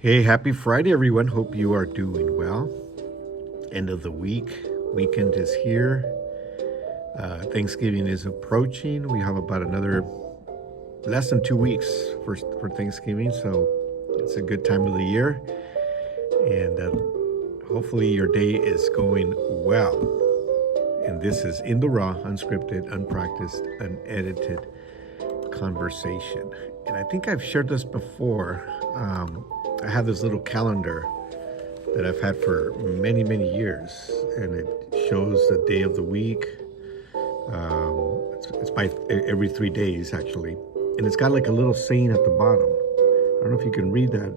Hey, happy Friday, everyone. Hope you are doing well. End of the week. Weekend is here. Thanksgiving is approaching. We have about another less than 2 weeks for Thanksgiving, so it's a good time of the year. And hopefully, your day is going well. And this is In the Raw, unscripted, unpracticed, unedited conversation. And I think I've shared this before. I have this little calendar that I've had for many, many years, and it shows the day of the week. It's by every 3 days, actually. And it's got like a little saying at the bottom. I don't know if you can read that,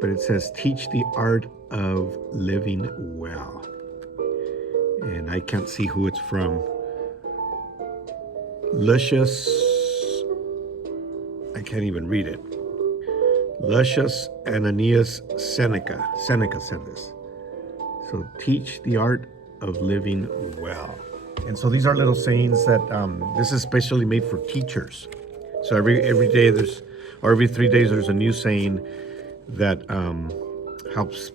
but it says, teach the art of living well. And I can't see who it's from. Lucius, I can't even read it. Lucius Ananias Seneca. Seneca said this. So teach the art of living well. And so these are little sayings that this is specially made for teachers. So every day or every 3 days there's a new saying that helps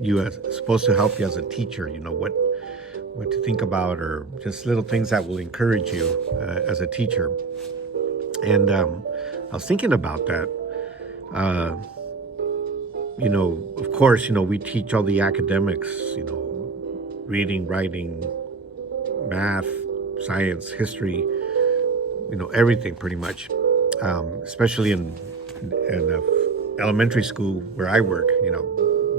you, supposed to help you as a teacher. You know what to think about, or just little things that will encourage you as a teacher. And I was thinking about that. Of course, we teach all the academics, reading, writing, math, science, history, everything pretty much. Especially in elementary school where I work,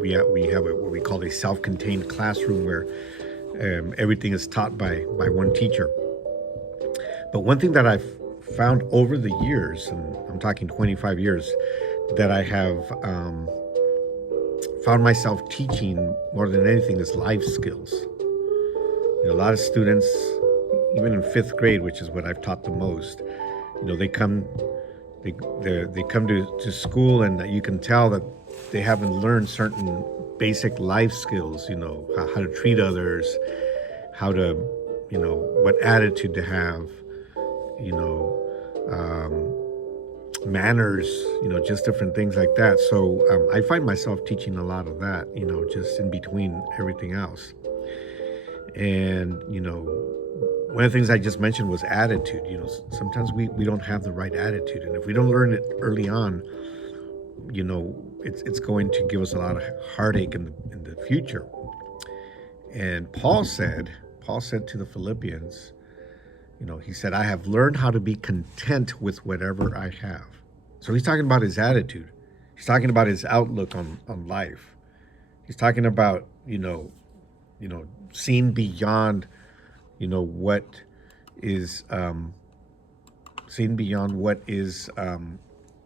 we have what we call a self-contained classroom where everything is taught by one teacher. But one thing that I've found over the years, and I'm talking 25 years, that I have found myself teaching more than anything is life skills. A lot of students, even in 5th grade, which is what I've taught the most, they come to school, and you can tell that they haven't learned certain basic life skills. How to treat others, how to, what attitude to have, manners, just different things like that. So I find myself teaching a lot of that, just in between everything else. And, one of the things I just mentioned was attitude. Sometimes we don't have the right attitude. And if we don't learn it early on, it's going to give us a lot of heartache in the future. And Paul said to the Philippians, he said, I have learned how to be content with whatever I have. So he's talking about his attitude. He's talking about his outlook on life. He's talking about, seeing beyond, what is, seeing beyond what is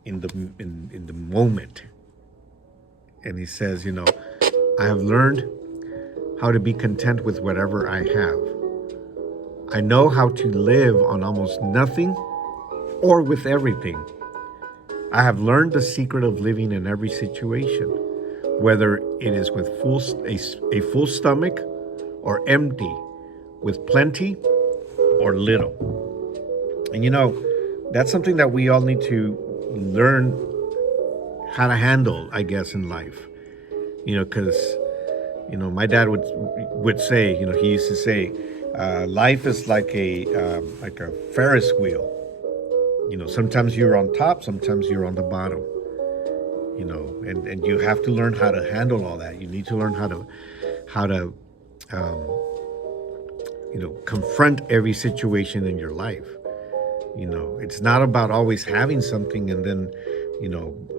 in the moment. And he says, I have learned how to be content with whatever I have. I know how to live on almost nothing or with everything. I have learned the secret of living in every situation, whether it is with a full stomach or empty, with plenty or little. And that's something that we all need to learn how to handle, I guess, in life. Because my dad would say, he used to say, life is like a Ferris wheel. Sometimes you're on top, sometimes you're on the bottom. And you have to learn how to handle all that. You need to learn how to confront every situation in your life. It's not about always having something and then,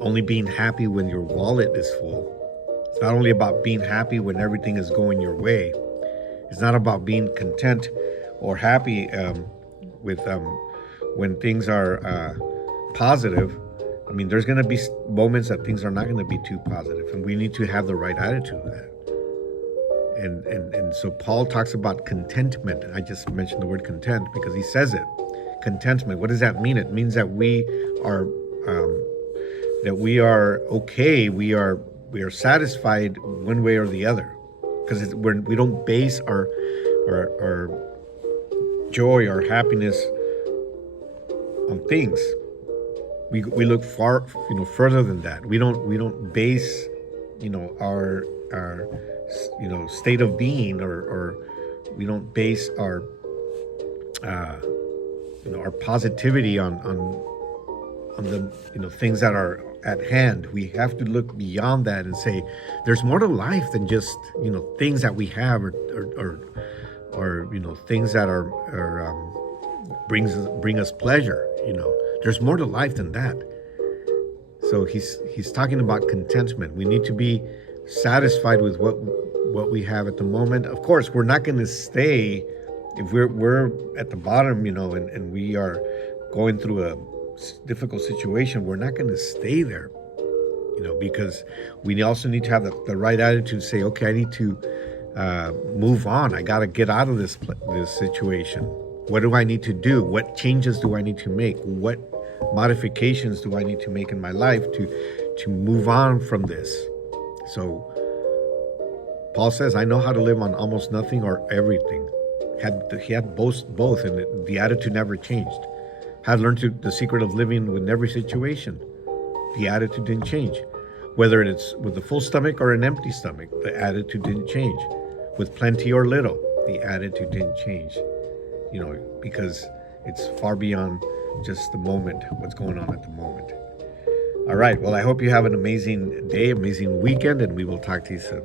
only being happy when your wallet is full. It's not only about being happy when everything is going your way. It's not about being content or happy with when things are positive. I mean, there's going to be moments that things are not going to be too positive, and we need to have the right attitude to that. And so Paul talks about contentment. I just mentioned the word content because he says it. Contentment. What does that mean? It means that we are okay. We are satisfied one way or the other, because we don't base our joy, our happiness on things. we look far, further than that. We don't base, our state of being, or we don't base our positivity on the things that are at hand. We have to look beyond that and say there's more to life than just things that we have, or things that bring us pleasure. There's more to life than that. So he's talking about contentment. We need to be satisfied with what we have at the moment. Of course, we're not going to stay if we're at the bottom, and we are going through a difficult situation. We're not going to stay there, because we also need to have the right attitude. Say, okay, I need to move on. I got to get out of this situation. What do I need to do? What changes do I need to make? What modifications do I need to make in my life to move on from this? So Paul says, I know how to live on almost nothing or everything. He had both, and the attitude never changed. Had learned the secret of living in every situation. The attitude didn't change. Whether it's with a full stomach or an empty stomach, the attitude didn't change. With plenty or little, the attitude didn't change. Because it's far beyond just the moment, what's going on at the moment. All right, well, I hope you have an amazing day, amazing weekend, and we will talk to you soon.